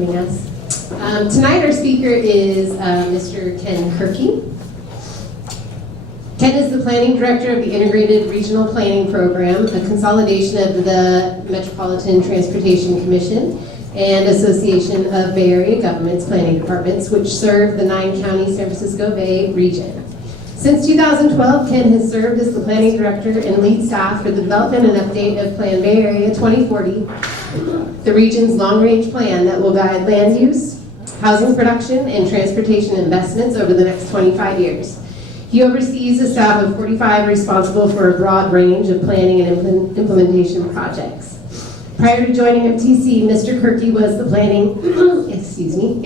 Us. Tonight our speaker is Mr. Ken Kirky. Ken is the Planning Director of the Integrated Regional Planning Program, a consolidation of the Metropolitan Transportation Commission and Association of Bay Area Governments Planning Departments, which serve the 9-county San Francisco Bay region. Since 2012, Ken has served as the Planning Director and lead staff for the development and update of Plan Bay Area 2040, the region's long-range plan that will guide land use, housing production, and transportation investments over the next 25 years. He oversees a staff of 45 responsible for a broad range of planning and implementation projects. Prior to joining MTC, Mr. Kirky was the planning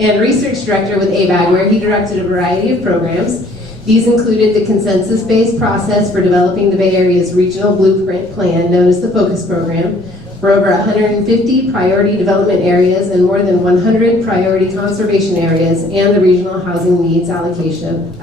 and research director with ABAG, where he directed a variety of programs. These included the consensus-based process for developing the Bay Area's regional blueprint plan, known as the Focus Program, for over 150 priority development areas and more than 100 priority conservation areas, and the regional housing needs allocation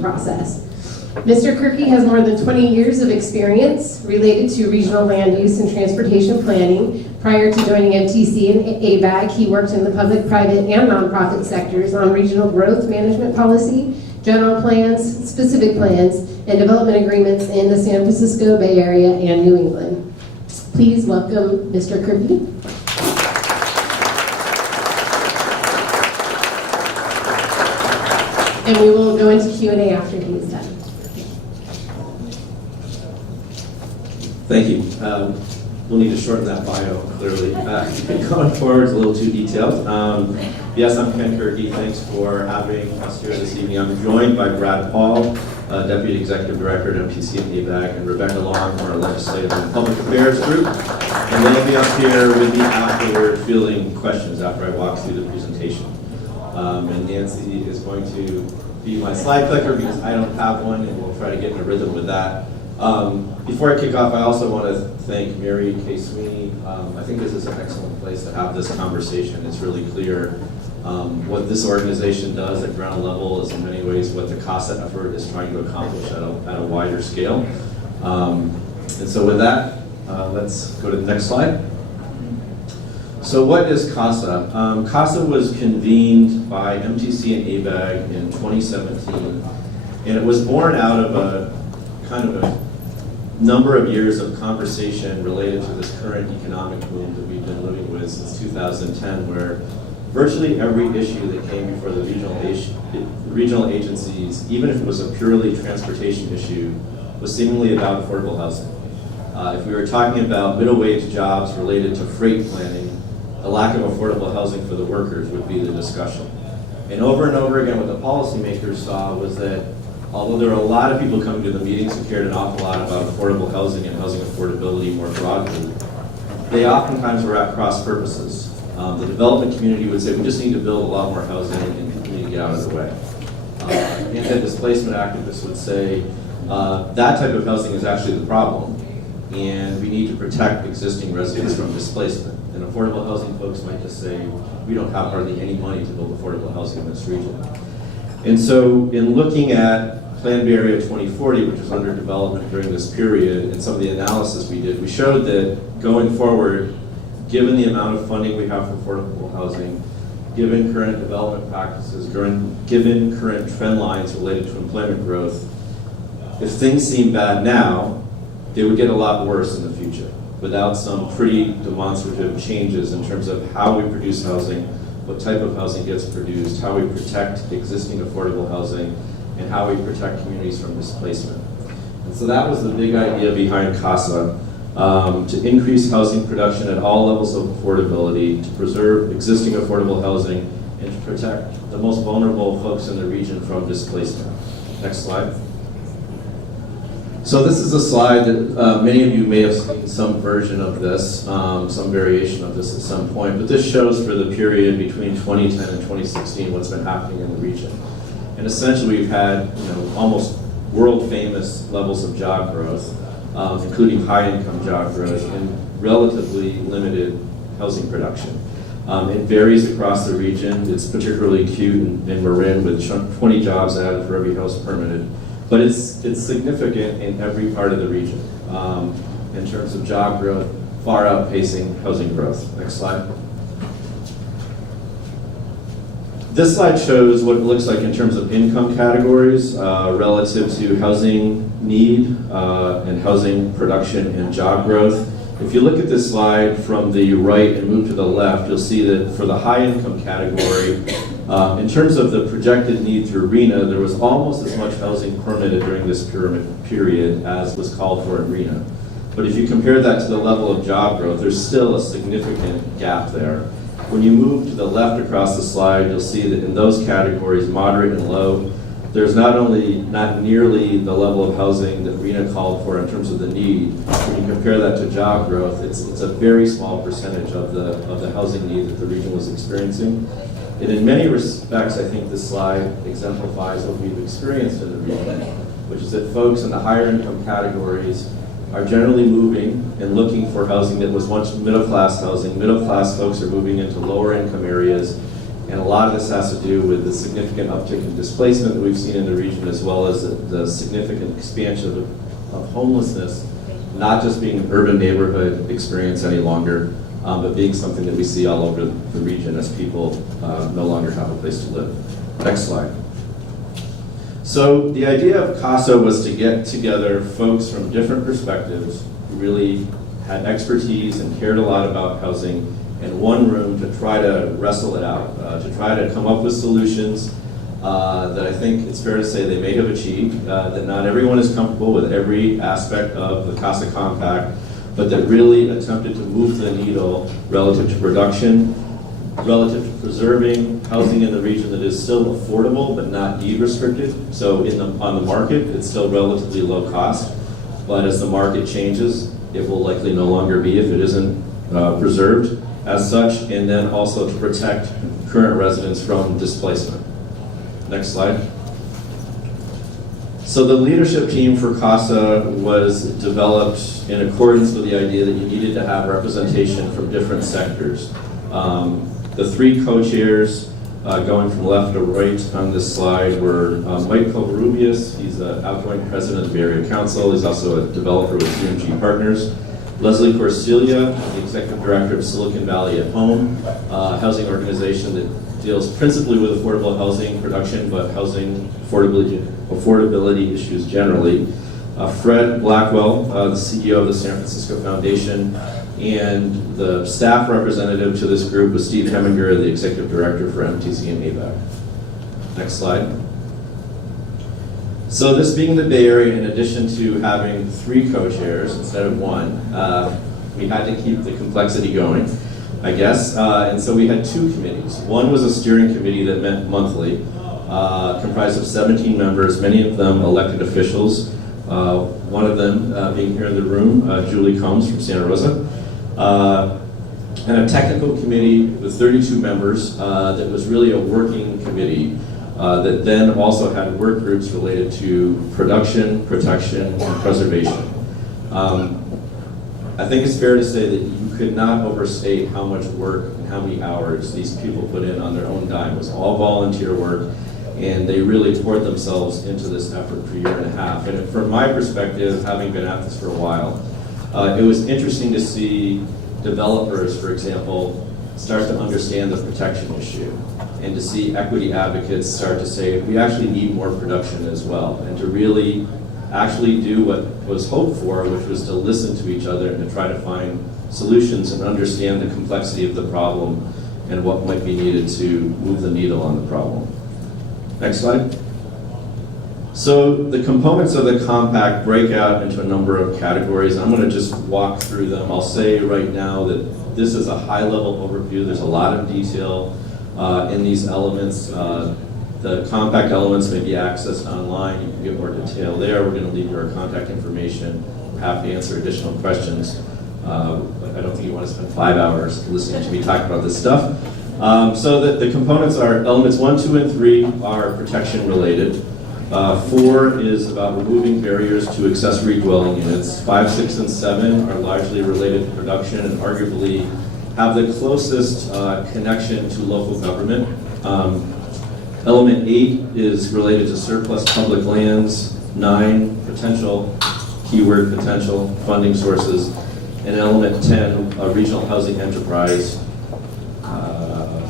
process. Mr. Kirky has more than 20 years of experience related to regional land use and transportation planning. Prior to joining MTC and ABAG, he worked in the public, private, and nonprofit sectors on regional growth management policy, general plans, specific plans, and development agreements in the San Francisco Bay Area and New England. Please welcome Mr. Kirby. And we will go into Q&A after he is done. Thank you. We'll need to shorten that bio, clearly. Going forward, it's a little too detailed. Yes, I'm Ken Kirky. Thanks for having us here this evening. I'm joined by Brad Paul, Deputy Executive Director at MTC and ABAG, and Rebecca Long from our Legislative and Public Affairs Group. And they'll be up here with me afterward fielding questions after I walk through the presentation. And Nancy is going to be my slide clicker because I don't have one, and we'll try to get in a rhythm with that. Before I kick off, I also want to thank Mary K. Sweeney. I think this is an excellent place to have this conversation. It's really clear what this organization does at ground level is in many ways what the CASA effort is trying to accomplish at a wider scale. And so with that, let's go to the next slide. So what is CASA? CASA was convened by MTC and ABAG in 2017, and it was born out of a kind of a number of years of conversation related to this current economic boom that we've been living with since 2010, where virtually every issue that came before the regional agencies, even if it was a purely transportation issue, was seemingly about affordable housing. If we were talking about middle wage jobs related to freight planning, the lack of affordable housing for the workers would be the discussion. And over again, what the policymakers saw was that although there are a lot of people coming to the meetings who cared an awful lot about affordable housing and housing affordability more broadly, they oftentimes were at cross purposes. The development community would say, we just need to build a lot more housing and people need to get out of the way. Anti-displacement activists would say, that type of housing is actually the problem, and we need to protect existing residents from displacement. And affordable housing folks might just say, we don't have hardly any money to build affordable housing in this region. And so in looking at Plan Bay Area 2040, which was under development during this period, and some of the analysis we did, we showed that going forward, given the amount of funding we have for affordable housing, given current development practices, given current trend lines related to employment growth, if things seem bad now, they would get a lot worse in the future without some pretty demonstrative changes in terms of how we produce housing, what type of housing gets produced, how we protect existing affordable housing, and how we protect communities from displacement. And so that was the big idea behind CASA, to increase housing production at all levels of affordability, to preserve existing affordable housing, and to protect the most vulnerable folks in the region from displacement. Next slide. So this is a slide that many of you may have seen some version of this, some variation of this at some point, but this shows for the period between 2010 and 2016 what's been happening in the region. And essentially we've had almost world-famous levels of job growth, including high-income job growth, and relatively limited housing production. It varies across the region. It's particularly acute in Marin with 20 jobs added for every house permitted. But it's significant in every part of the region in terms of job growth, far outpacing housing growth. Next slide. This slide shows what it looks like in terms of income categories relative to housing need and housing production and job growth. If you look at this slide from the right and move to the left, you'll see that for the high income category, in terms of the projected need through RENA, there was almost as much housing permitted during this period as was called for in RENA. But if you compare that to the level of job growth, there's still a significant gap there. When you move to the left across the slide, you'll see that in those categories, moderate and low, there's not nearly the level of housing that RENA called for in terms of the need. When you compare that to job growth, it's a very small percentage of the housing need that the region was experiencing. And in many respects, I think this slide exemplifies what we've experienced in the region, which is that folks in the higher income categories are generally moving and looking for housing that was once middle-class housing. Middle-class folks are moving into lower income areas, and a lot of this has to do with the significant uptick in displacement that we've seen in the region, as well as the significant expansion of homelessness, not just being an urban neighborhood experience any longer, but being something that we see all over the region as people no longer have a place to live. Next slide. So the idea of CASA was to get together folks from different perspectives who really had expertise and cared a lot about housing in one room to try to wrestle it out, to try to come up with solutions that I think it's fair to say they may have achieved, that not everyone is comfortable with every aspect of the Casa Compact, but that really attempted to move the needle relative to production, relative to preserving housing in the region that is still affordable but not deed restricted. So on the market, it's still relatively low cost, but as the market changes, it will likely no longer be if it isn't preserved as such, and then also to protect current residents from displacement. Next slide. So the leadership team for CASA was developed in accordance with the idea that you needed to have representation from different sectors. The three co-chairs going from left to right on this slide were Mike Covarrubias. He's an outgoing president of the Area Council. He's also a developer with CMG Partners. Leslie Corsilia, the executive director of Silicon Valley at Home, a housing organization that deals principally with affordable housing production, but housing affordability issues generally. Fred Blackwell, the CEO of the San Francisco Foundation, and the staff representative to this group was Steve Heminger, the executive director for MTC and ABAG. Next slide. So this being the Bay Area, in addition to having three co-chairs instead of one, we had to keep the complexity going, I guess. And so we had two committees. One was a steering committee that met monthly, comprised of 17 members, many of them elected officials. One of them being here in the room, Julie Combs from Santa Rosa. And a technical committee with 32 members that was really a working committee that then also had work groups related to production, protection, and preservation. I think it's fair to say that you could not overstate how much work and how many hours these people put in on their own dime. It was all volunteer work, and they really poured themselves into this effort for a year and a half. And from my perspective, having been at this for a while, it was interesting to see developers, for example, start to understand the protection issue, and to see equity advocates start to say, we actually need more production as well, and to really actually do what was hoped for, which was to listen to each other and to try to find solutions and understand the complexity of the problem and what might be needed to move the needle on the problem. Next slide. So the components of the compact break out into a number of categories. I'm going to just walk through them. I'll say right now that this is a high-level overview. There's a lot of detail in these elements. The compact elements may be accessed online. You can get more detail there. We're going to leave your contact information. We're happy to answer additional questions. I don't think you want to spend 5 hours listening to me talk about this stuff. So the components are elements 1, 2, and 3 are protection related. 4 is about removing barriers to accessory dwelling units. 5, 6, and 7 are largely related to production and arguably have the closest connection to local government. Element 8 is related to surplus public lands. 9, potential, keyword potential, funding sources. And element 10, a regional housing enterprise.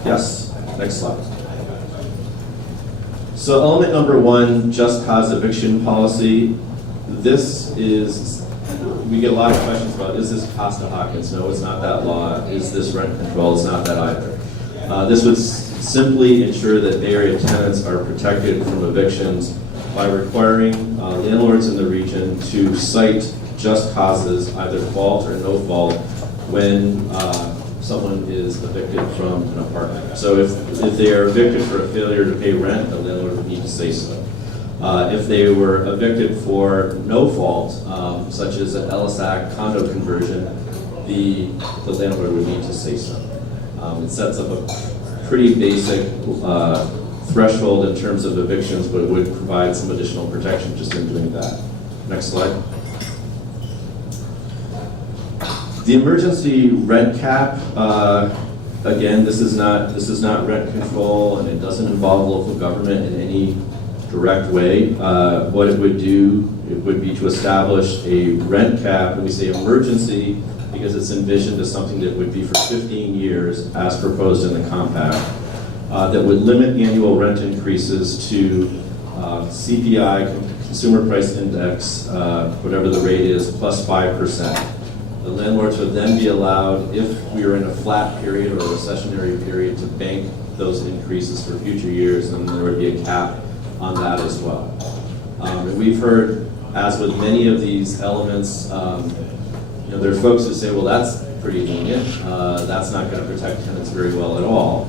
Yes, next slide. So element number one, just cause eviction policy. This is, we get a lot of questions about, is this Costa Hawkins? No, it's not that law. Is this rent control? It's not that either. This would simply ensure that Bay Area tenants are protected from evictions by requiring landlords in the region to cite just causes, either fault or no fault, when someone is evicted from an apartment. So if they are evicted for a failure to pay rent, the landlord would need to say so. If they were evicted for no fault, such as an LSAC condo conversion, the landlord would need to say so. It sets up a pretty basic threshold in terms of evictions, but it would provide some additional protection just in doing that. Next slide. The emergency rent cap, again, this is not rent control, and it doesn't involve local government in any direct way. What it would do, it would be to establish a rent cap, and we say emergency because it's envisioned as something that would be for 15 years as proposed in the compact, that would limit annual rent increases to CPI, Consumer Price Index, whatever the rate is, plus 5%. The landlords would then be allowed, if we were in a flat period or a recessionary period, to bank those increases for future years, and there would be a cap on that as well. And we've heard, as with many of these elements, there are folks who say, well, that's pretty lenient. That's not going to protect tenants very well at all.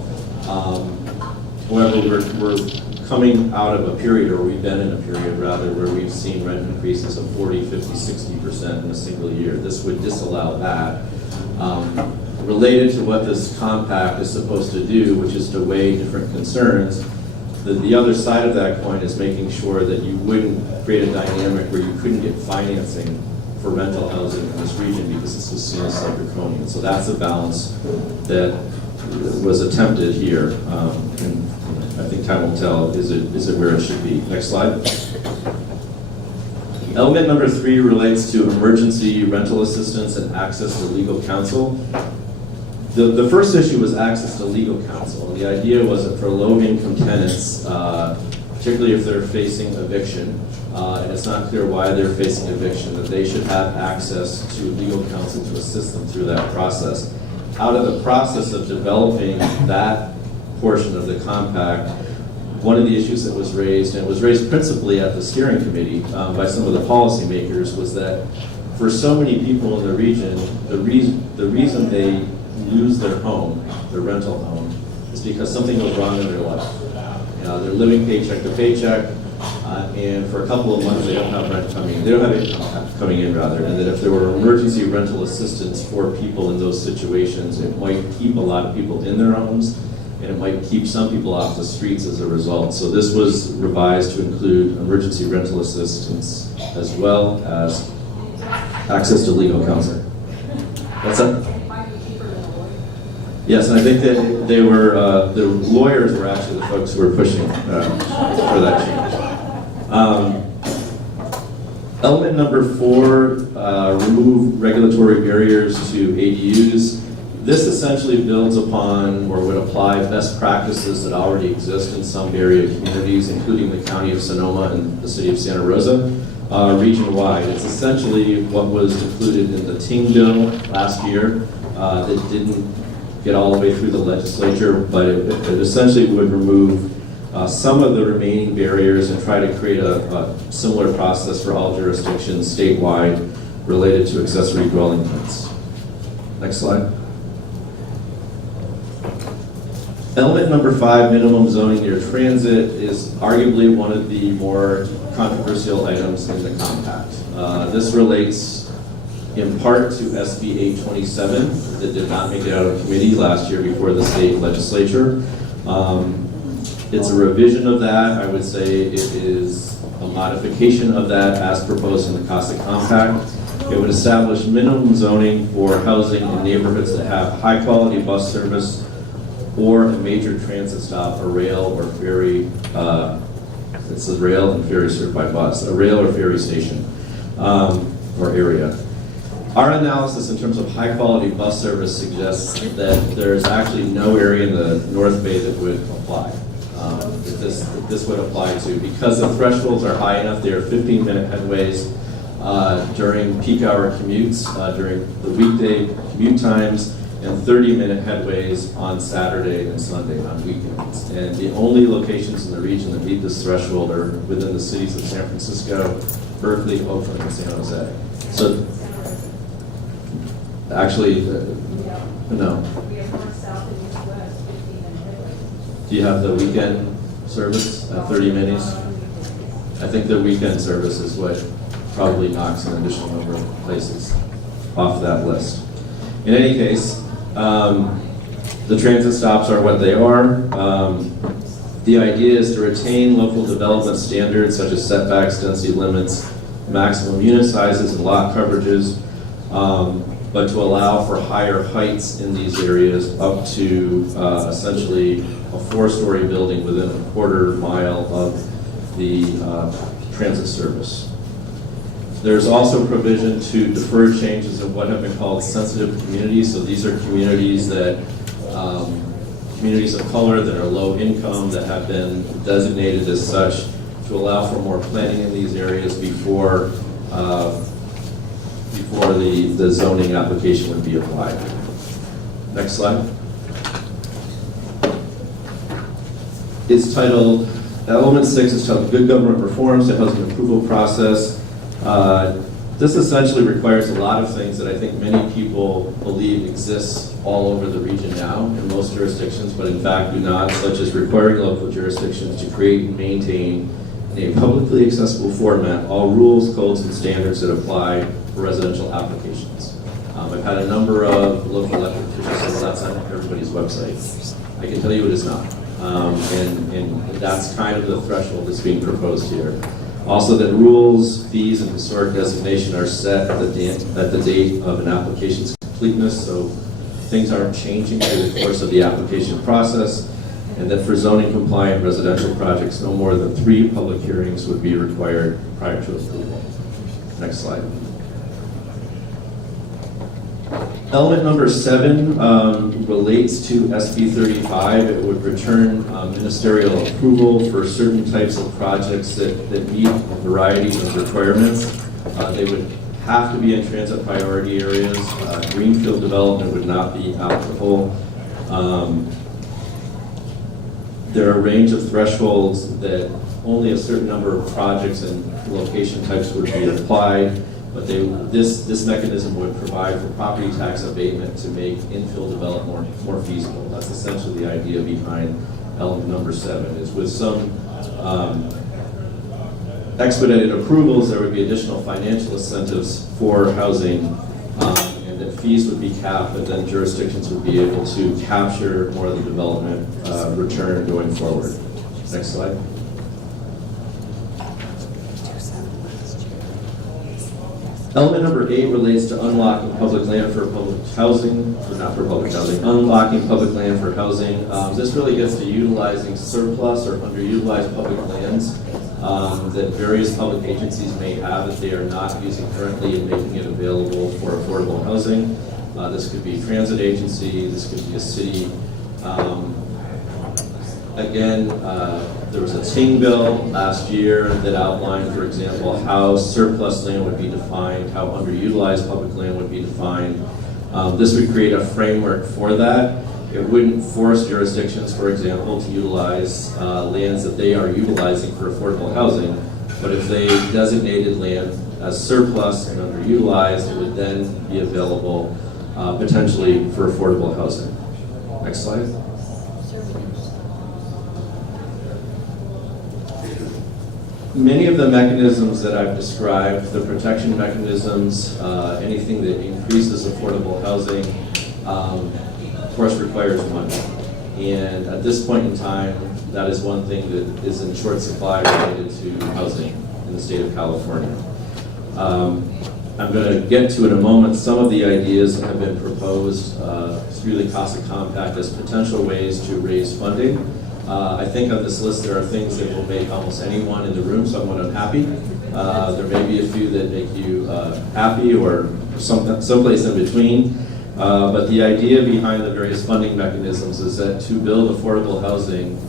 However, we're coming out of a period, or we've been in a period rather, where we've seen rent increases of 40, 50, 60% in a single year. This would disallow that. Related to what this compact is supposed to do, which is to weigh different concerns, the other side of that coin is making sure that you wouldn't create a dynamic where you couldn't get financing for rental housing in this region because this was seen as so draconian. So that's a balance that was attempted here. And I think time will tell, is it where it should be? Next slide. Element number 3 relates to emergency rental assistance and access to legal counsel. The first issue was access to legal counsel. The idea was that for low-income tenants, particularly if they're facing eviction, and it's not clear why they're facing eviction, that they should have access to legal counsel to assist them through that process. Out of the process of developing that portion of the compact, one of the issues that was raised, and it was raised principally at the steering committee by some of the policymakers, was that for so many people in the region, the reason they lose their home, their rental home, is because something goes wrong in their life. They're living paycheck to paycheck, and for a couple of months they don't have rent coming in. They don't have income coming in, rather, and that if there were emergency rental assistance for people in those situations, it might keep a lot of people in their homes, and it might keep some people off the streets as a result. So this was revised to include emergency rental assistance as well as access to legal counsel. What's that? Yes, and I think that they were, the lawyers were actually the folks who were pushing for that change. Element number 4, remove regulatory barriers to ADUs. This essentially builds upon or would apply best practices that already exist in some area communities, including the County of Sonoma and the City of Santa Rosa, region-wide. It's essentially what was included in the Ting bill last year that didn't get all the way through the legislature, but it essentially would remove some of the remaining barriers and try to create a similar process for all jurisdictions statewide related to accessory dwelling units. Next slide. Element number 5, minimum zoning near transit, is arguably one of the more controversial items in the compact. This relates in part to SB 827 that did not make it out of committee last year before the state legislature. It's a revision of that. I would say it is a modification of that as proposed in the Casa Compact. It would establish minimum zoning for housing in neighborhoods that have high-quality bus service or a major transit stop, a rail or ferry. It's a rail and ferry served by bus, a rail or ferry station or area. Our analysis in terms of high-quality bus service suggests that there's actually no area in the North Bay that would apply. that this would apply to. Because the thresholds are high enough, they are 15-minute headways during peak hour commutes, during the weekday commute times, and 30-minute headways on Saturday and Sunday on weekends. And the only locations in the region that meet this threshold are within the cities of San Francisco, Berkeley, Oakland, and San Jose. So, actually, no. Do you have the weekend service at 30 minutes? I think the weekend service is what probably knocks an additional number of places off that list. In any case, the transit stops are what they are. The idea is to retain local development standards such as setbacks, density limits, maximum unit sizes, and lot coverages, but to allow for higher heights in these areas up to essentially a 4-story building within a quarter mile of the transit service. There's also provision to defer changes of what have been called sensitive communities. So these are communities that, communities of color that are low income, that have been designated as such, to allow for more planning in these areas before the zoning application would be applied. Next slide. It's titled, Element 6 is titled Good Government Reforms to Housing Approval Process. This essentially requires a lot of things that I think many people believe exists all over the region now in most jurisdictions, but in fact do not, such as requiring local jurisdictions to create and maintain in a publicly accessible format all rules, codes, and standards that apply for residential applications. I've had a number of local elected officials say, well, that's on everybody's website. I can tell you it is not. And that's kind of the threshold that's being proposed here. Also, that rules, fees, and historic designation are set at the date of an application's completeness, so things aren't changing through the course of the application process, and that for zoning compliant residential projects, no more than 3 public hearings would be required prior to approval. Next slide. Element number 7 relates to SB35. It would return ministerial approval for certain types of projects that meet a variety of requirements. They would have to be in transit priority areas. Greenfield development would not be applicable. There are a range of thresholds that only a certain number of projects and location types would be applied. But this mechanism would provide for property tax abatement to make infill development more feasible. That's essentially the idea behind element number 7, is with some expedited approvals, there would be additional financial incentives for housing, and that fees would be capped, but then jurisdictions would be able to capture more of the development return going forward. Next slide. Element number 8 relates to unlocking public land for public housing, or not for public housing, unlocking public land for housing. This really gets to utilizing surplus or underutilized public lands that various public agencies may have that they are not using currently and making it available for affordable housing. This could be a transit agency, this could be a city. Again, there was a Ting bill last year that outlined, for example, how surplus land would be defined, how underutilized public land would be defined. This would create a framework for that. It wouldn't force jurisdictions, for example, to utilize lands that they are utilizing for affordable housing, but if they designated land as surplus and underutilized, it would then be available potentially for affordable housing. Next slide. Many of the mechanisms that I've described, the protection mechanisms, anything that increases affordable housing, of course requires money. And at this point in time, that is one thing that is in short supply related to housing in the state of California. I'm going to get to in a moment some of the ideas that have been proposed through the Casa Compact as potential ways to raise funding. I think on this list there are things that will make almost anyone in the room somewhat unhappy. There may be a few that make you happy or someplace in between. But the idea behind the various funding mechanisms is that to build affordable housing,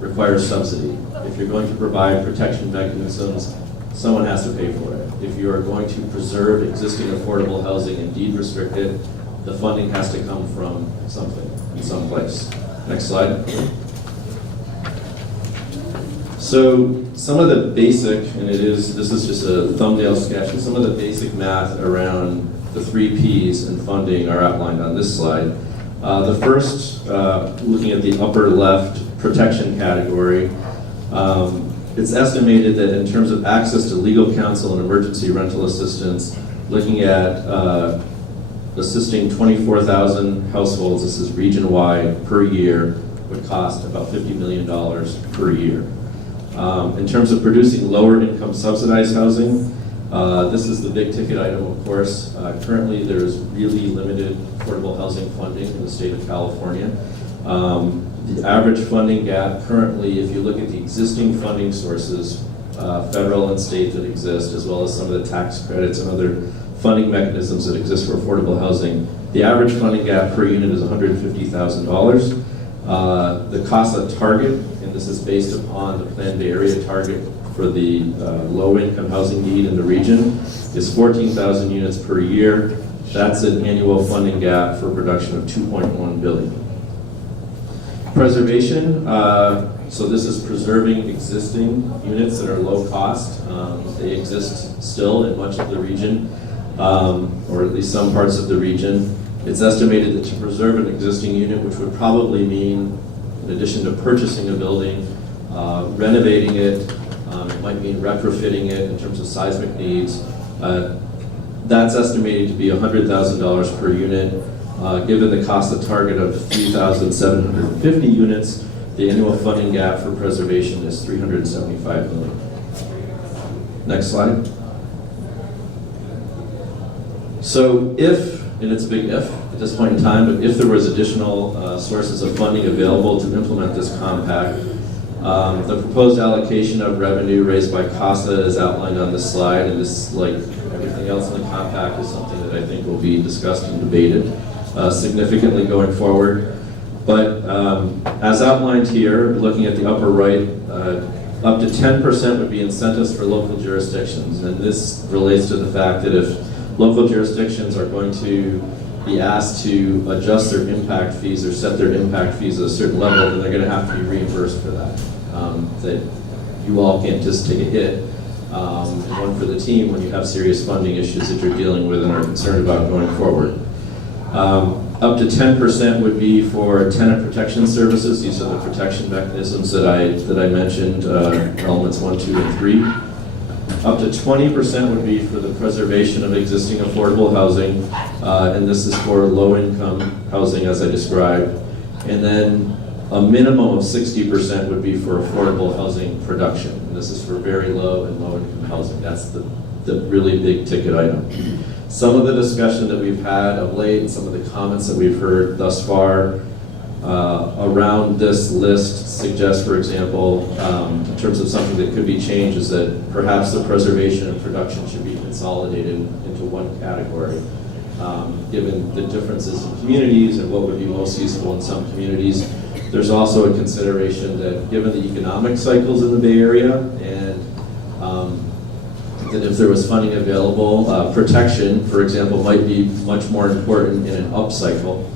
requires subsidy. If you're going to provide protection mechanisms, someone has to pay for it. If you are going to preserve existing affordable housing and deed restrict it, the funding has to come from something, in some place. Next slide. So some of the basic, and this is just a thumbnail sketch, and some of the basic math around the 3 Ps in funding are outlined on this slide. The first, looking at the upper left protection category, it's estimated that in terms of access to legal counsel and emergency rental assistance, looking at assisting 24,000 households, this is region-wide per year, would cost about $50 million per year. In terms of producing lower income subsidized housing, this is the big ticket item, of course. Currently, there's really limited affordable housing funding in the state of California. The average funding gap currently, if you look at the existing funding sources, federal and state that exist, as well as some of the tax credits and other funding mechanisms that exist for affordable housing, the average funding gap per unit is $150,000. The CASA target, and this is based upon the Planned Bay Area target for the low-income housing need in the region, is 14,000 units per year. That's an annual funding gap for production of $2.1 billion. Preservation, so this is preserving existing units that are low cost. They exist still in much of the region, or at least some parts of the region. It's estimated that to preserve an existing unit, which would probably mean, in addition to purchasing a building, renovating it, it might mean retrofitting it in terms of seismic needs. That's estimated to be $100,000 per unit. Given the CASA target of 3,750 units, the annual funding gap for preservation is $375 million. Next slide. So if, and it's a big if at this point in time, but if there was additional sources of funding available to implement this compact, the proposed allocation of revenue raised by CASA is outlined on this slide, and this, like everything else in the compact, is something that I think will be discussed and debated significantly going forward. But as outlined here, looking at the upper right, up to 10% would be incentives for local jurisdictions, and this relates to the fact that if local jurisdictions are going to be asked to adjust their impact fees or set their impact fees at a certain level, then they're going to have to be reimbursed for that. That you all can't just take a hit. And one for the team when you have serious funding issues that you're dealing with and are concerned about going forward. Up to 10% would be for tenant protection services. These are the protection mechanisms that I mentioned, elements 1, 2, and 3. Up to 20% would be for the preservation of existing affordable housing, and this is for low-income housing, as I described. And then a minimum of 60% would be for affordable housing production, and this is for very low and low-income housing. That's the really big ticket item. Some of the discussion that we've had of late and some of the comments that we've heard thus far around this list suggest, for example, in terms of something that could be changed, is that perhaps the preservation and production should be consolidated into one category. Given the differences in communities and what would be most useful in some communities, there's also a consideration that given the economic cycles in the Bay Area and that if there was funding available, protection, for example, might be much more important in an upcycle,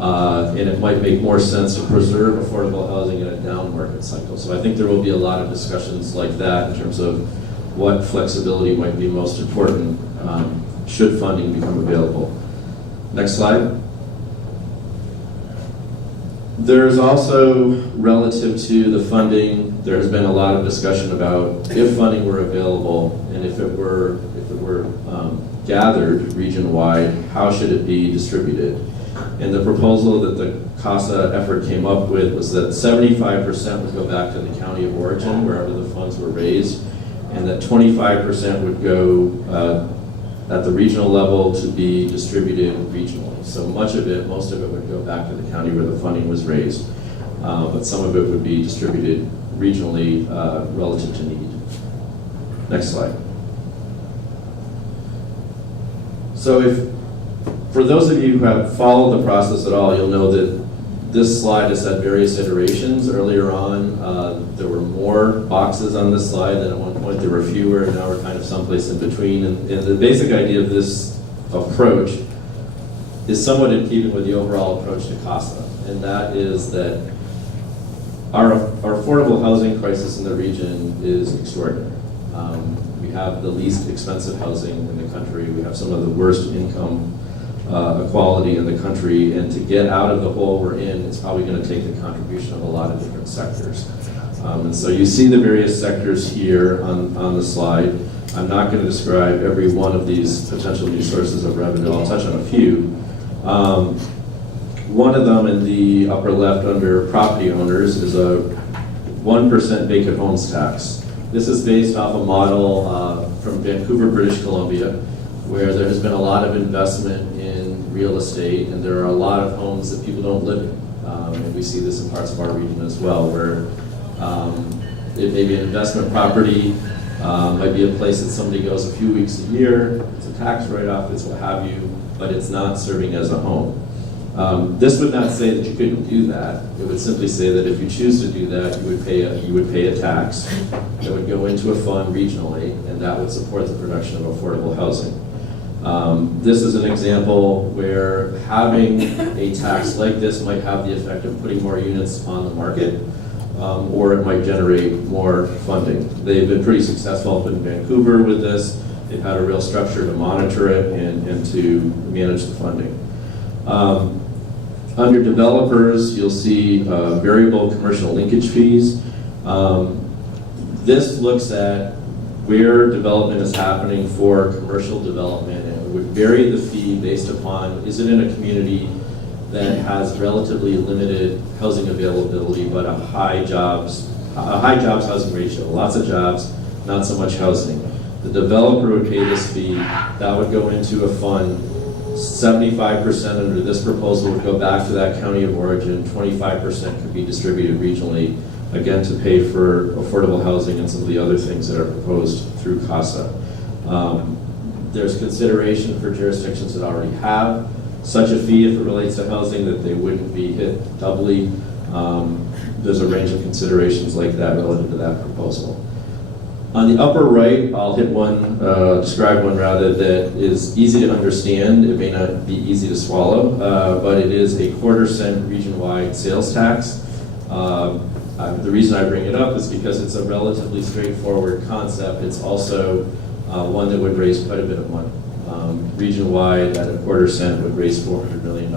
and it might make more sense to preserve affordable housing in a down market cycle. So I think there will be a lot of discussions like that in terms of what flexibility might be most important should funding become available. Next slide. There's also, relative to the funding, there has been a lot of discussion about if funding were available and if it were gathered region-wide, how should it be distributed? And the proposal that the CASA effort came up with was that 75% would go back to the county of origin, wherever the funds were raised, and that 25% would go at the regional level to be distributed regionally. So much of it, most of it would go back to the county where the funding was raised, but some of it would be distributed regionally relative to need. Next slide. So for those of you who have followed the process at all, you'll know that This slide has had various iterations. Earlier on, there were more boxes on this slide, and at one point there were fewer, and now we're kind of someplace in between. And the basic idea of this approach is somewhat in keeping with the overall approach to CASA, and that is that our affordable housing crisis in the region is extraordinary. We have the least expensive housing in the country. We have some of the worst income equality in the country, and to get out of the hole we're in, it's probably going to take the contribution of a lot of different sectors. And so you see the various sectors here on the slide. I'm not going to describe every one of these potential new sources of revenue. I'll touch on a few. One of them in the upper left under property owners is a 1% vacant homes tax. This is based off a model from Vancouver, British Columbia, where there has been a lot of investment in real estate, and there are a lot of homes that people don't live in. And we see this in parts of our region as well, where it may be an investment property, might be a place that somebody goes a few weeks a year, it's a tax write-off, it's what have you, but it's not serving as a home. This would not say that you couldn't do that. It would simply say that if you choose to do that, you would pay a tax that would go into a fund regionally, and that would support the production of affordable housing. This is an example where having a tax like this might have the effect of putting more units on the market, or it might generate more funding. They've been pretty successful up in Vancouver with this. They've had a real structure to monitor it and to manage the funding. Under developers, you'll see variable commercial linkage fees. This looks at where development is happening for commercial development, and it would vary the fee based upon, is it in a community that has relatively limited housing availability but a high jobs housing ratio, lots of jobs, not so much housing. The developer would pay this fee, that would go into a fund. 75% under this proposal would go back to that county of origin, 25% could be distributed regionally, again to pay for affordable housing and some of the other things that are proposed through CASA. There's consideration for jurisdictions that already have such a fee if it relates to housing, that they wouldn't be hit doubly. There's a range of considerations like that relative to that proposal. On the upper right, I'll hit one, describe one rather, that is easy to understand. It may not be easy to swallow, but it is a 1/4 cent region-wide sales tax. The reason I bring it up is because it's a relatively straightforward concept. It's also one that would raise quite a bit of money. Region-wide, at a 1/4 cent would raise $400 million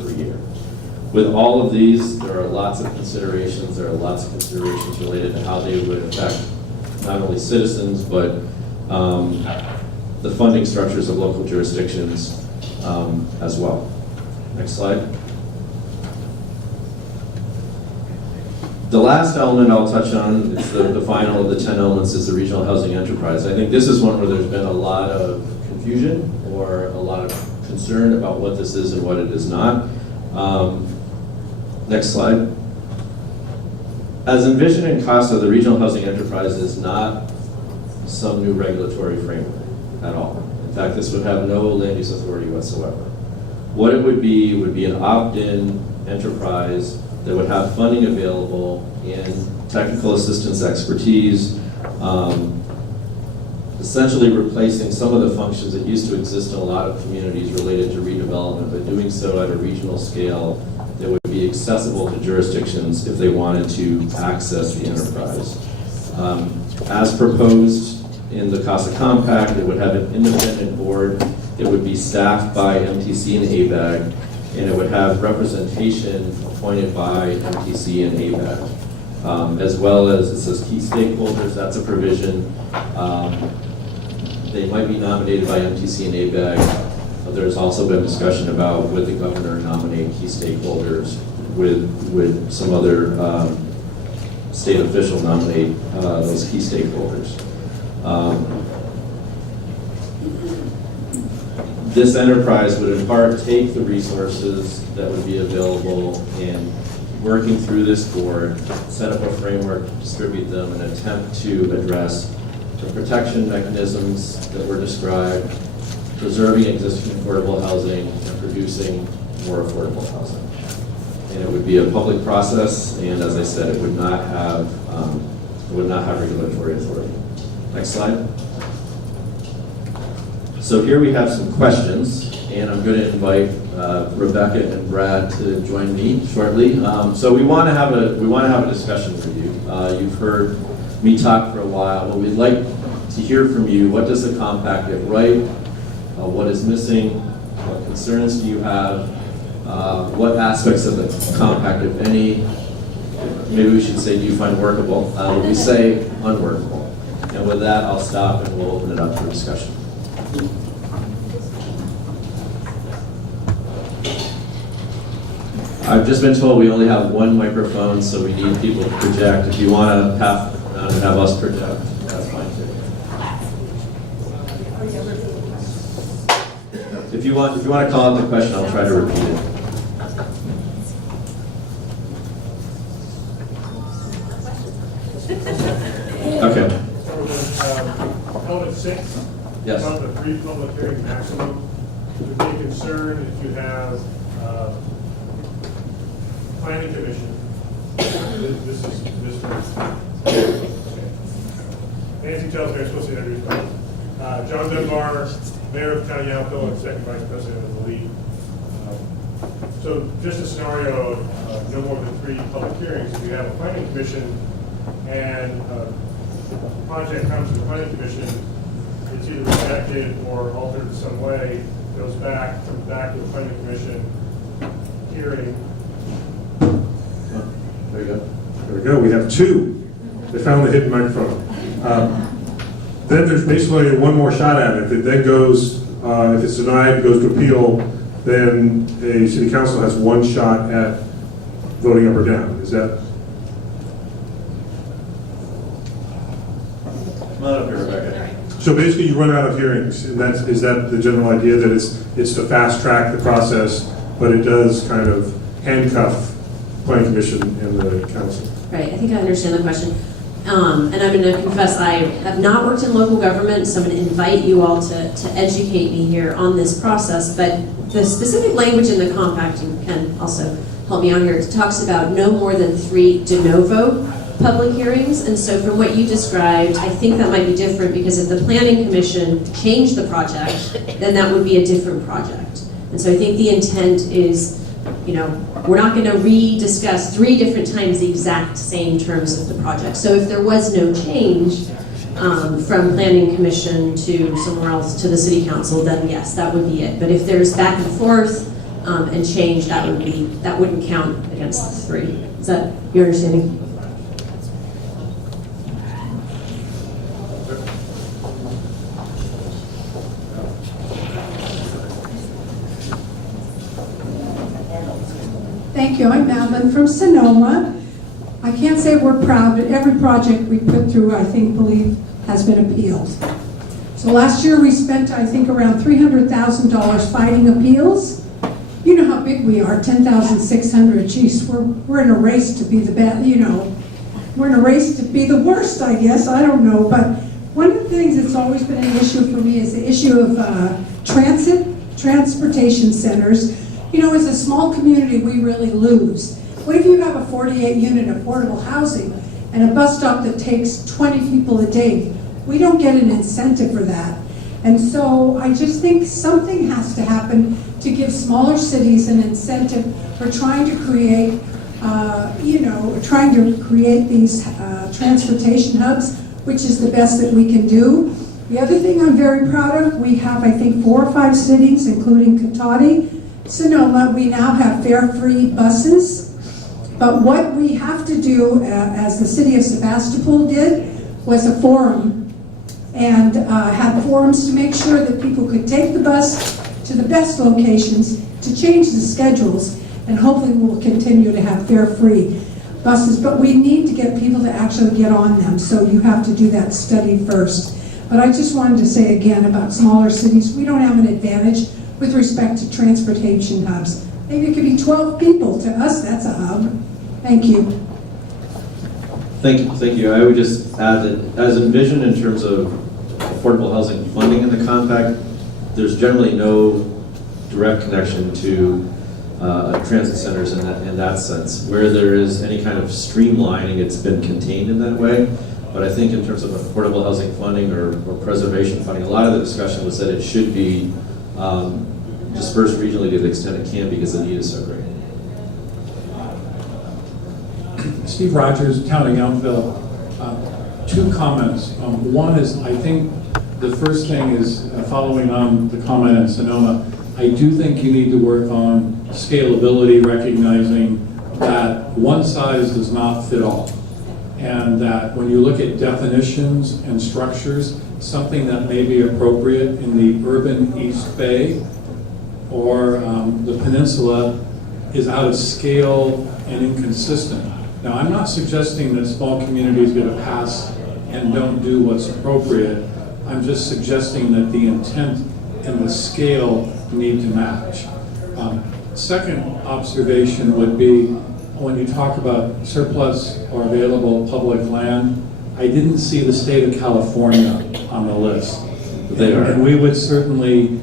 per year. With all of these, there are lots of considerations. There are lots of considerations related to how they would affect not only citizens, but the funding structures of local jurisdictions as well. Next slide. The last element I'll touch on, it's the final of the 10 elements, is the regional housing enterprise. I think this is one where there's been a lot of confusion or a lot of concern about what this is and what it is not. Next slide. As envisioned in CASA, the regional housing enterprise is not some new regulatory framework at all. In fact, this would have no land use authority whatsoever. What it would be an opt-in enterprise that would have funding available and technical assistance expertise, essentially replacing some of the functions that used to exist in a lot of communities related to redevelopment, but doing so at a regional scale that would be accessible to jurisdictions if they wanted to access the enterprise. As proposed in the Casa Compact, it would have an independent board. It would be staffed by MTC and ABAG, and it would have representation appointed by MTC and ABAG, as well as, it says key stakeholders, that's a provision. They might be nominated by MTC and ABAG. There's also been discussion about would the governor nominate key stakeholders, with some other state official nominate those key stakeholders. This enterprise would in part take the resources that would be available and working through this board, set up a framework to distribute them and attempt to address the protection mechanisms that were described, preserving existing affordable housing, and producing more affordable housing. and it would be a public process, and as I said, it would not have regulatory authority. Next slide. So here we have some questions, and I'm going to invite Rebecca and Brad to join me shortly. So we want to have a discussion with you. You've heard me talk for a while, but we'd like to hear from you. What does the compact get right? What is missing? What concerns do you have? What aspects of the compact, if any, maybe we should say, do you find workable? We say unworkable. And with that, I'll stop and we'll open it up for discussion. I've just been told we only have one microphone, so we need people to project. If you want to have us project, that's fine too. If you want to call out the question, I'll try to repeat it. Okay. Element 6. Yes. On the 3 public hearing maximum, would be a concern if you have planning commission. This one. Nancy tells me I'm supposed to introduce myself. John Dunbar, Mayor of County Alphaville and Second Vice President of the League. So just a scenario of no more than 3 public hearings. If you have a planning commission and a project comes to the planning commission, it's either rejected or altered in some way, comes back to the planning commission hearing. There you go. There we go. We have 2. They found the hidden microphone. Then there's basically one more shot at it. If it then goes, if it's denied, it goes to appeal, then a city council has one shot at voting up or down. Is that? Come on up here, Rebecca. So basically you run out of hearings, and is that the general idea, that it's to fast track the process, but it does kind of handcuff planning commission and the council? Right, I think I understand the question. And I'm going to confess I have not worked in local government, so I'm going to invite you all to educate me here on this process. But the specific language in the compact, and can also help me out here, it talks about no more than 3 de novo public hearings. And so from what you described, I think that might be different, because if the planning commission changed the project, then that would be a different project. And so I think the intent is, you know, we're not going to re-discuss 3 different times the exact same terms of the project. So if there was no change from planning commission to somewhere else to the city council, then yes, that would be it. But if there's back and forth and change, that wouldn't count against the 3. Is that your understanding? Thank you. I'm Madeline from Sonoma. I can't say we're proud, but every project we put through, I believe, has been appealed. So last year we spent, I think, around $300,000 fighting appeals. You know how big we are, 10,600. Geez, we're in a race to be the best, you know. We're in a race to be the worst, I guess. I don't know. But one of the things that's always been an issue for me is the issue of transportation centers. You know, as a small community, we really lose. What if you have a 48-unit affordable housing and a bus stop that takes 20 people a day? We don't get an incentive for that. And so I just think something has to happen to give smaller cities an incentive for trying to create, these transportation hubs, which is the best that we can do. The other thing I'm very proud of, we have, I think, 4 or 5 cities, including Cotati, Sonoma. We now have fare-free buses. But what we have to do, as the city of Sebastopol did, was a forum, and had forums to make sure that people could take the bus to the best locations, to change the schedules, and hopefully we'll continue to have fare-free buses. But we need to get people to actually get on them, so you have to do that study first. But I just wanted to say again about smaller cities, we don't have an advantage with respect to transportation hubs. Maybe it could be 12 people. To us, that's a hub. Thank you. Thank you. I would just add that as envisioned in terms of affordable housing funding in the compact, there's generally no direct connection to transit centers in that sense. Where there is any kind of streamlining, it's been contained in that way. But I think in terms of affordable housing funding or preservation funding, a lot of the discussion was that it should be dispersed regionally to the extent it can because the need is so great. Steve Rogers, Town of Yountville. Two comments. One is, I think the first thing is, following on the comment in Sonoma, I do think you need to work on scalability, recognizing that one size does not fit all. And that when you look at definitions and structures, something that may be appropriate in the urban East Bay or the peninsula is out of scale and inconsistent. Now, I'm not suggesting that small communities get a pass and don't do what's appropriate. I'm just suggesting that the intent and the scale need to match. Second observation would be, when you talk about surplus or available public land, I didn't see the state of California on the list. They are. And we would certainly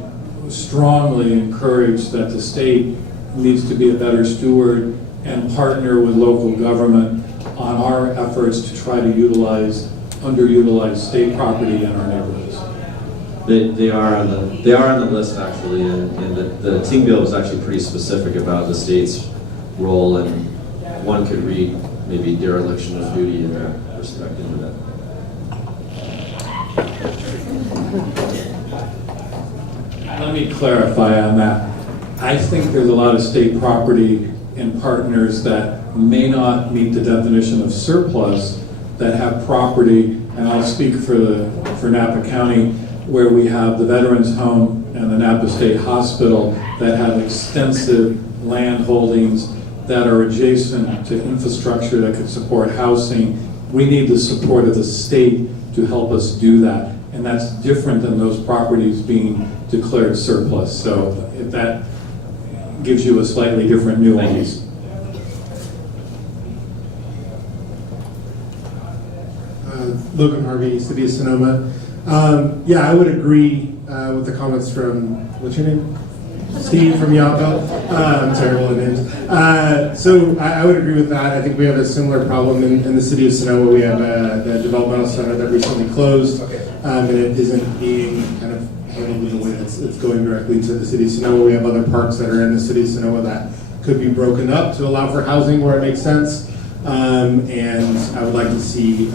strongly encourage that the state needs to be a better steward and partner with local government on our efforts to try to utilize underutilized state property in our neighborhoods. They are on the list actually, and the Ting bill was actually pretty specific about the state's role, and one could read maybe dereliction of duty in that respect into that. Let me clarify on that. I think there's a lot of state property and partners that may not meet the definition of surplus that have property, and I'll speak for Napa County, where we have the Veterans Home and the Napa State Hospital that have extensive land holdings that are adjacent to infrastructure that could support housing. We need the support of the state to help us do that. And that's different than those properties being declared surplus. So if that gives you a slightly different nuance. Logan Harvey, City of Sonoma. Yeah, I would agree with the comments from, what's your name? Steve from Yountville. I'm terrible at names. So I would agree with that. I think we have a similar problem in the City of Sonoma. We have the developmental center that recently closed, and it isn't being kind of handled in a way that's going directly to the City of Sonoma. We have other parks that are in the City of Sonoma that could be broken up to allow for housing where it makes sense. And I would like to see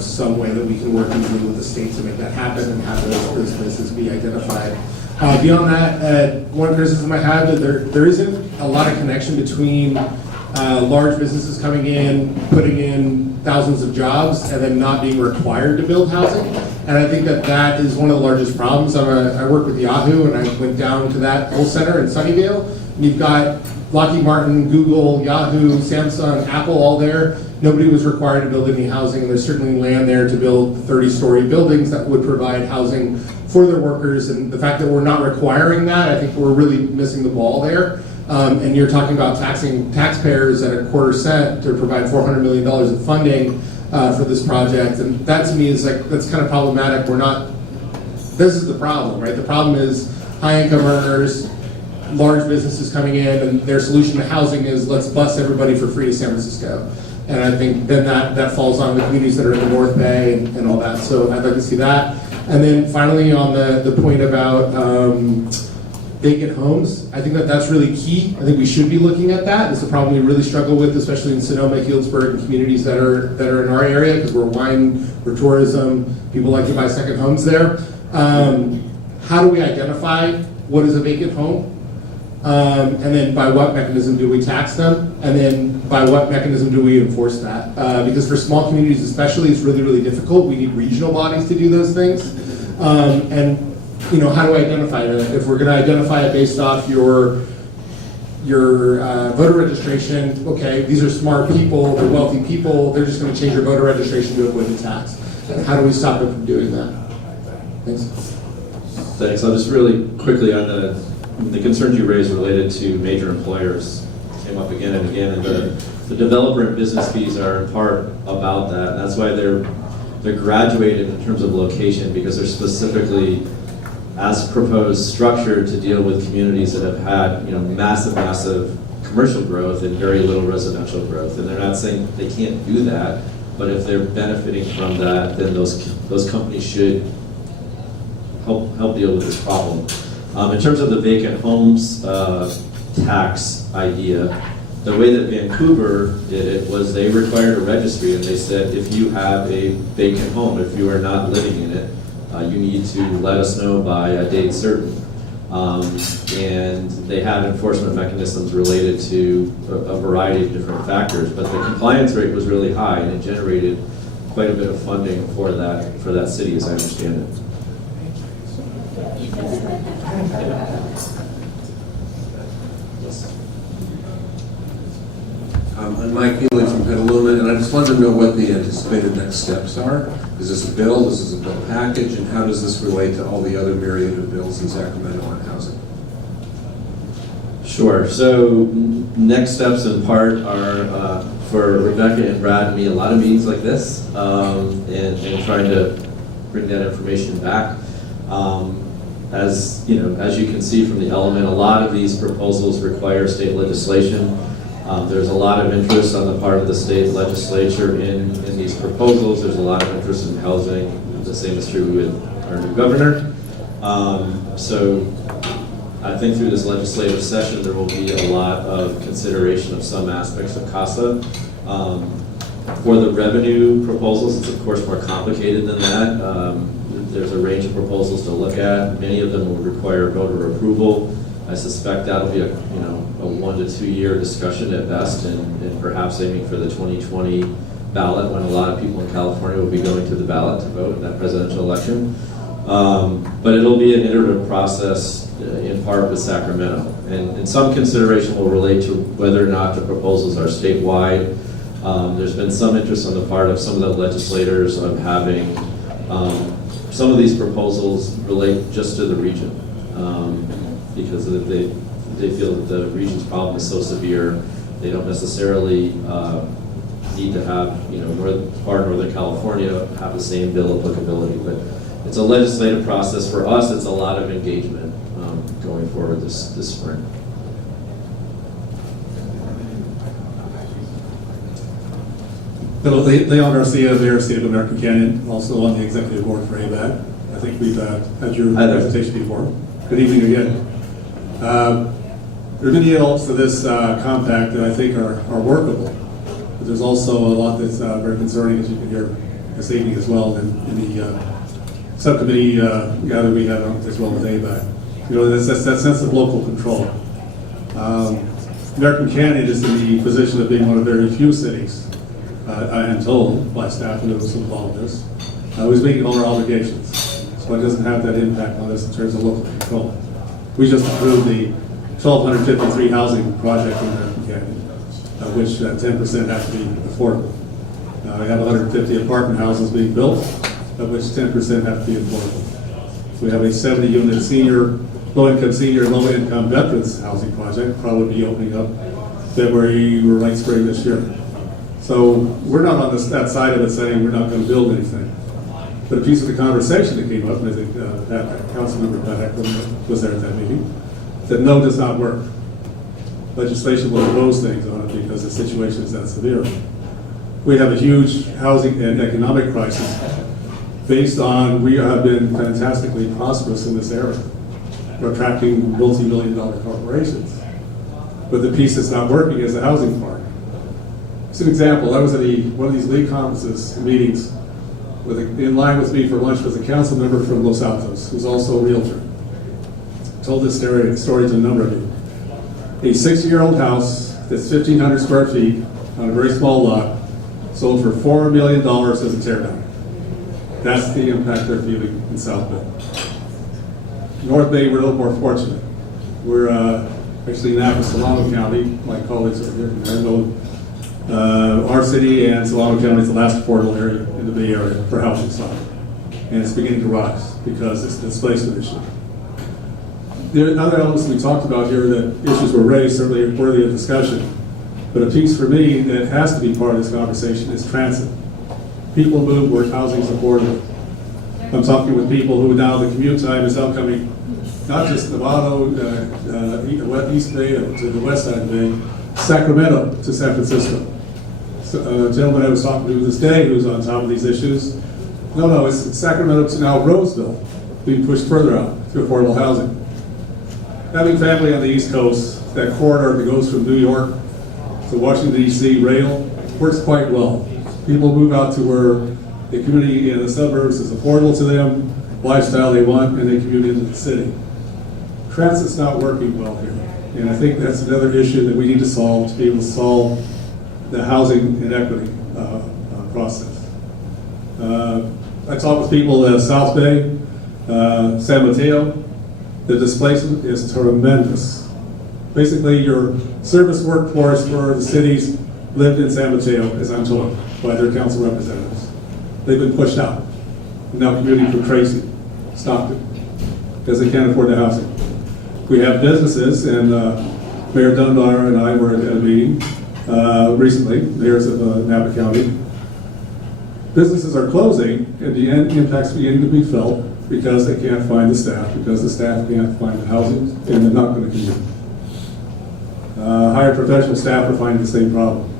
some way that we can work easily with the state to make that happen and have those places be identified. Beyond that, one criticism I have is there isn't a lot of connection between large businesses coming in, putting in thousands of jobs, and then not being required to build housing. And I think that is one of the largest problems. I work with Yahoo, and I went down to that whole center in Sunnyvale, and you've got Lockheed Martin, Google, Yahoo, Samsung, Apple, all there. Nobody was required to build any housing, and there's certainly land there to build 30-story buildings that would provide housing for their workers. And the fact that we're not requiring that, I think we're really missing the ball there. And you're talking about taxing taxpayers at a quarter cent to provide $400 million of funding for this project. And that to me is that's kind of problematic. This is the problem, right? The problem is high-income earners, large businesses coming in, and their solution to housing is let's bus everybody for free to San Francisco. And I think then that falls on the communities that are in the North Bay and all that. So I'd like to see that. And then finally on the point about vacant homes, I think that's really key. I think we should be looking at that. It's a problem we really struggle with, especially in Sonoma, Healdsburg, and communities that are in our area, because we're wine, we're tourism, people like to buy second homes there. How do we identify what is a vacant home? And then by what mechanism do we tax them? And then by what mechanism do we enforce that? Because for small communities especially, it's really, really difficult. We need regional bodies to do those things. And how do we identify that? If we're going to identify it based off your voter registration, okay, these are smart people, they're wealthy people, they're just going to change your voter registration to avoid the tax. And how do we stop them from doing that? Thanks. Thanks. I'll just really quickly on the concerns you raised related to major employers came up again and again, and the developer and business fees are in part about that. And that's why they're graduated in terms of location, because they're specifically as proposed structure to deal with communities that have had, massive commercial growth and very little residential growth. And they're not saying they can't do that, but if they're benefiting from that, then those companies should help deal with this problem. In terms of the vacant homes tax idea, the way that Vancouver did it was they required a registry, and they said if you have a vacant home, if you are not living in it, you need to let us know by a date certain. And they had enforcement mechanisms related to a variety of different factors, but the compliance rate was really high, and it generated quite a bit of funding for that city, as I understand it. I'm Mike Healy from Petaluma, and I just wanted to know what the anticipated next steps are. Is this a bill? Is this a bill package? And how does this relate to all the other myriad of bills in Sacramento on housing? Sure. So next steps in part are for Rebecca and Brad and me, a lot of meetings like this, and trying to bring that information back. As you can see from the element, a lot of these proposals require state legislation. There's a lot of interest on the part of the state legislature in these proposals. There's a lot of interest in housing. The same is true with our new governor. So I think through this legislative session, there will be a lot of consideration of some aspects of CASA. For the revenue proposals, it's of course more complicated than that. There's a range of proposals to look at. Many of them will require voter approval. I suspect that'll be a 1 to 2 year discussion at best, and perhaps aiming for the 2020 ballot, when a lot of people in California will be going to the ballot to vote in that presidential election. But it'll be an iterative process in part with Sacramento. And some consideration will relate to whether or not the proposals are statewide. There's been some interest on the part of some of the legislators of having some of these proposals relate just to the region, because they feel that the region's problem is so severe, they don't necessarily need to have, Northern California have the same bill applicability. But it's a legislative process. For us, it's a lot of engagement going forward this spring. Leon Garcia, Mayor, State of American Canyon, also on the executive board for ABAG. I think we've had your presentation before. Good evening again. There are many elements to this compact that I think are workable, but there's also a lot that's very concerning, as you can hear this evening as well in the subcommittee gathering we had as well with ABAG. That sense of local control. American Canyon is in the position of being one of very few cities, I am told by staff who knows all of this, who's meeting all our obligations. So it doesn't have that impact on us in terms of local control. We just approved the 1,253 housing project in American Canyon, which 10% have to be affordable. We have 150 apartment houses being built, of which 10% have to be affordable. We have a 70-unit low-income veterans housing project, probably be opening up February or late spring this year. So we're not on that side of it saying we're not going to build anything. But a piece of the conversation that came up, and I think Councilmember Pat Eklund was there at that meeting, that no does not work. Legislation will impose things on it because the situation is that severe. We have a huge housing and economic crisis based on we have been fantastically prosperous in this area. We're attracting multi-million-dollar corporations. But the piece that's not working is the housing part. As an example, I was at one of these league conferences, meetings, in line with me for lunch was a council member from Los Altos, who's also a realtor. Told this story to a number of you. A 60-year-old house that's 1,500 square feet on a very small lot sold for $4 million as a teardown. That's the impact they're feeling in South Bend. North Bay, we're a little more fortunate. We're actually in Solano County. My colleagues are here from there. Our city and Solano County is the last affordable area in the Bay Area for housing stock. And it's beginning to rise because it's a displacement issue. There are other elements we talked about here that issues were raised, certainly worthy of discussion. But a piece for me that has to be part of this conversation is transit. People move where housing is affordable. I'm talking with people who now the commute time is now coming, not just Novato, East Bay to the west side of the Bay, Sacramento to San Francisco. So, a gentleman I was talking to this day who's on top of these issues, no, it's Sacramento to now Roseville, being pushed further out to affordable housing. Having family on the East Coast, that corridor that goes from New York to Washington DC rail works quite well. People move out to where the community in the suburbs is affordable to them, lifestyle they want, and they commute into the city. Transit's not working well here, and I think that's another issue that we need to solve to be able to solve the housing inequity process. I talk with people at South Bay, San Mateo. The displacement is tremendous. Basically, your service workforce for the cities lived in San Mateo, as I'm told, by their council representatives. They've been pushed out. Now commuting from Tracy, Stockton, because they can't afford the housing. We have businesses, and Mayor Dunbar and I were at a meeting recently, mayors of Napa County. Businesses are closing, and the impacts beginning to be felt because they can't find the staff, because the staff can't find the housing, and they're not going to commute. Hired professional staff are finding the same problem.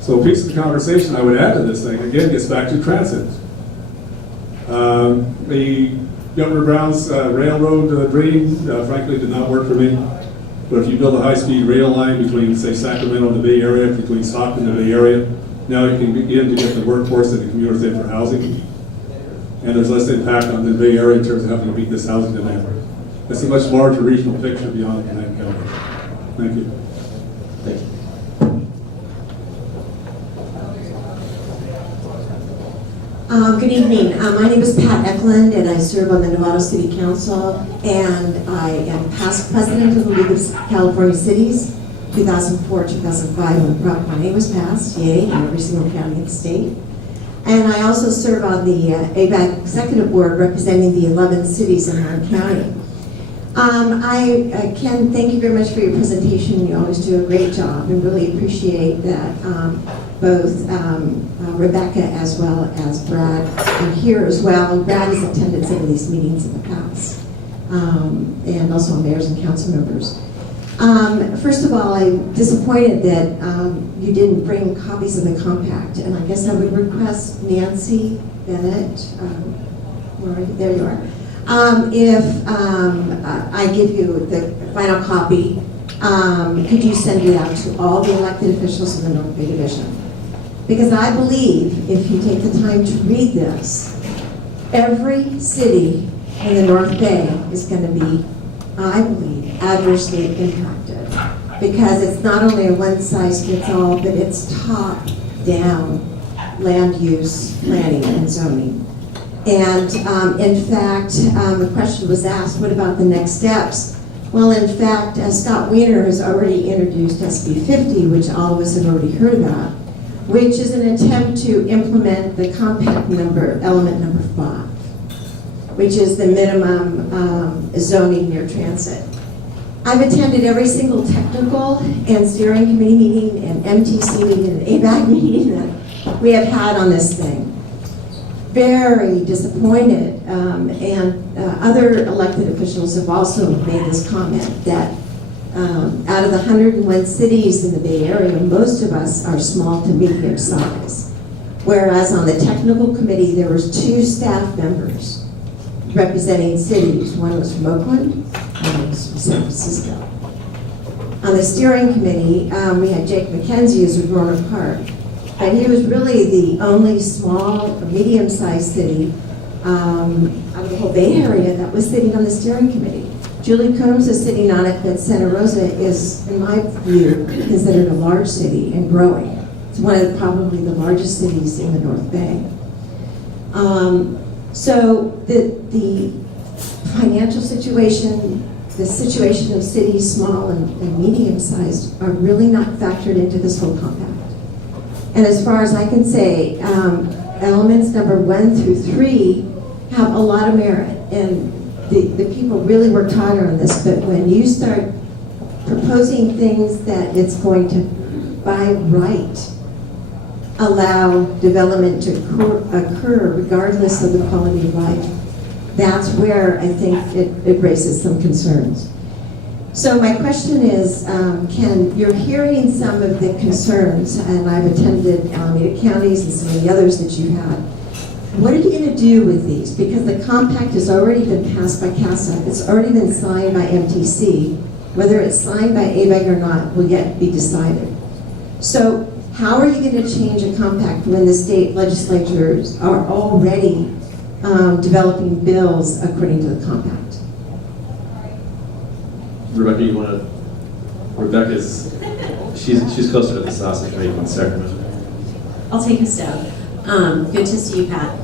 So a piece of the conversation I would add to this thing, again, gets back to transit. The Governor Brown's railroad dream, frankly, did not work for me. But if you build a high-speed rail line between, say, Sacramento and the Bay Area, between Stockton and the Bay Area, now you can begin to get the workforce and the commuters in for housing. And there's less impact on the Bay Area in terms of having to meet this housing demand. It's a much larger regional picture beyond Napa County. Thank you. Thank you. Good evening. My name is Pat Eklund, and I serve on the Novato City Council, and I am past president of the League of California Cities, 2004-2005, when my name was passed, yay, in every single county in the state. And I also serve on the ABAG Executive Board representing the 11 cities in our county. Ken, thank you very much for your presentation. You always do a great job, and really appreciate that both Rebecca as well as Brad are here as well. And Brad has attended some of these meetings in the past, and also mayors and council members. First of all, I'm disappointed that you didn't bring copies of the compact, and I guess I would request Nancy Bennett, there you are. If I give you the final copy, could you send it out to all the elected officials in the North Bay Division? Because I believe if you take the time to read this, every city in the North Bay is going to be, I believe, adversely impacted. Because it's not only a one-size-fits-all, but it's top-down land use planning and zoning. And in fact, the question was asked, what about the next steps? Well, in fact, Scott Wiener has already introduced SB50, which all of us have already heard about, which is an attempt to implement the compact number, element number 5, which is the minimum zoning near transit. I've attended every single technical and steering committee meeting and MTC meeting and ABAG meeting that we have had on this thing. Very disappointed, and other elected officials have also made this comment that out of the 101 cities in the Bay Area, most of us are small to medium size. Whereas on the technical committee, there was 2 staff members representing cities. One was from Oakland, one was from San Francisco. On the steering committee, we had Jake McKenzie, who's with Roanoke Park. But he was really the only small, medium-sized city out of the whole Bay Area that was sitting on the steering committee. Julie Coombs is sitting on it, but Santa Rosa is, in my view, considered a large city and growing. It's one of probably the largest cities in the North Bay. So the financial situation, the situation of cities, small and medium-sized, are really not factored into this whole compact. And as far as I can say, elements number 1 through 3 have a lot of merit, and the people really worked harder on this, but when you start proposing things that it's going to, by right, allow development to occur regardless of the quality of life. That's where I think it raises some concerns. So my question is, you're hearing some of the concerns, and I've attended Alameda counties and some of the others that you had. What are you going to do with these? Because the compact has already been passed by CASA. It's already been signed by MTC. Whether it's signed by ABAG or not will yet be decided. So how are you going to change a compact when the state legislatures are already developing bills according to the compact? Rebecca, you want to? Rebecca's, she's closer to the sausage making in Sacramento. I'll take a stab. Good to see you, Pat.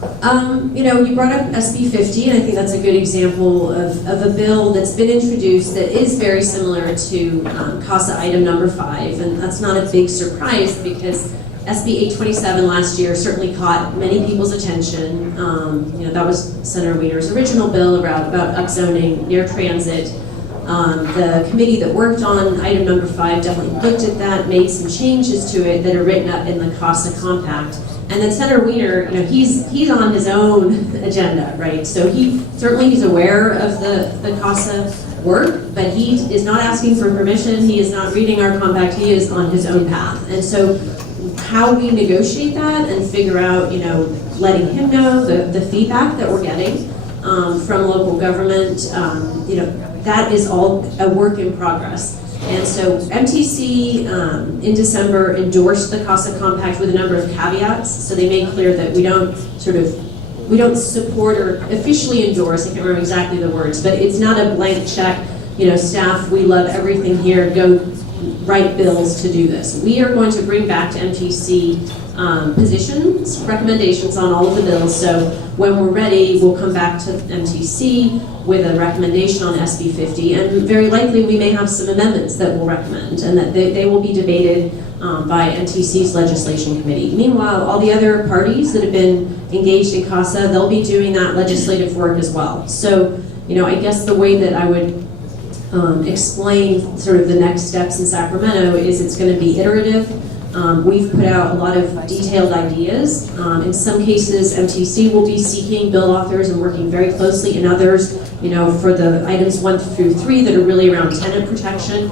You brought up SB50, and I think that's a good example of a bill that's been introduced that is very similar to CASA item number 5, and that's not a big surprise because SB 827 last year certainly caught many people's attention. That was Senator Wieners' original bill about upzoning near transit. The committee that worked on item number 5 definitely looked at that, made some changes to it that are written up in the Casa Compact. And then Senator Wiener, he's on his own agenda, right? So he's aware of the Casa work, but he is not asking for permission. He is not reading our compact. He is on his own path. And so how we negotiate that and figure out, letting him know the feedback that we're getting from local government, that is all a work in progress. And so MTC in December endorsed the Casa Compact with a number of caveats. So they made clear that we don't support or officially endorse, I can't remember exactly the words, but it's not a blank check, staff, we love everything here, go write bills to do this. We are going to bring back to MTC positions, recommendations on all of the bills. So when we're ready, we'll come back to MTC with a recommendation on SB50, and very likely we may have some amendments that we'll recommend, and that they will be debated by MTC's legislation committee. Meanwhile, all the other parties that have been engaged in CASA, they'll be doing that legislative work as well. So, I guess the way that I would explain sort of the next steps in Sacramento is it's going to be iterative. We've put out a lot of detailed ideas. In some cases, MTC will be seeking bill authors and working very closely. In others, for the items 1 through 3 that are really around tenant protection,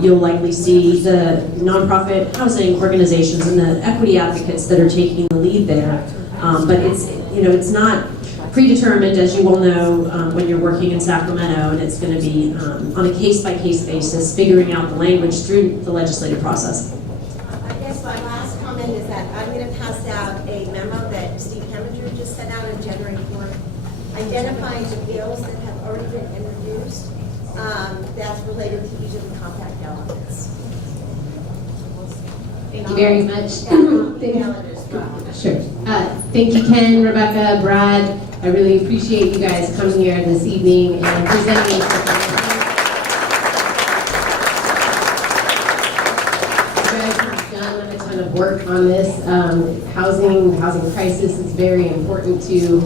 you'll likely see the nonprofit housing organizations and the equity advocates that are taking the lead there. But it's not predetermined, as you well know, when you're working in Sacramento, and it's going to be on a case-by-case basis, figuring out the language through the legislative process. My last comment is that I'm going to pass out a memo that Steve Heminger just sent out on January 4th, identifying the bills that have already been introduced that's related to each of the compact elements. Thank you very much. Sure. Thank you, Ken, Rebecca, Brad. I really appreciate you guys coming here this evening and presenting. Of work on this. Housing crisis is very important to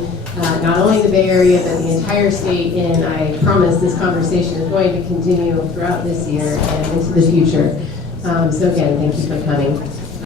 not only the Bay Area but the entire state, and I promise this conversation is going to continue throughout this year and into the future. So again, thank you for coming.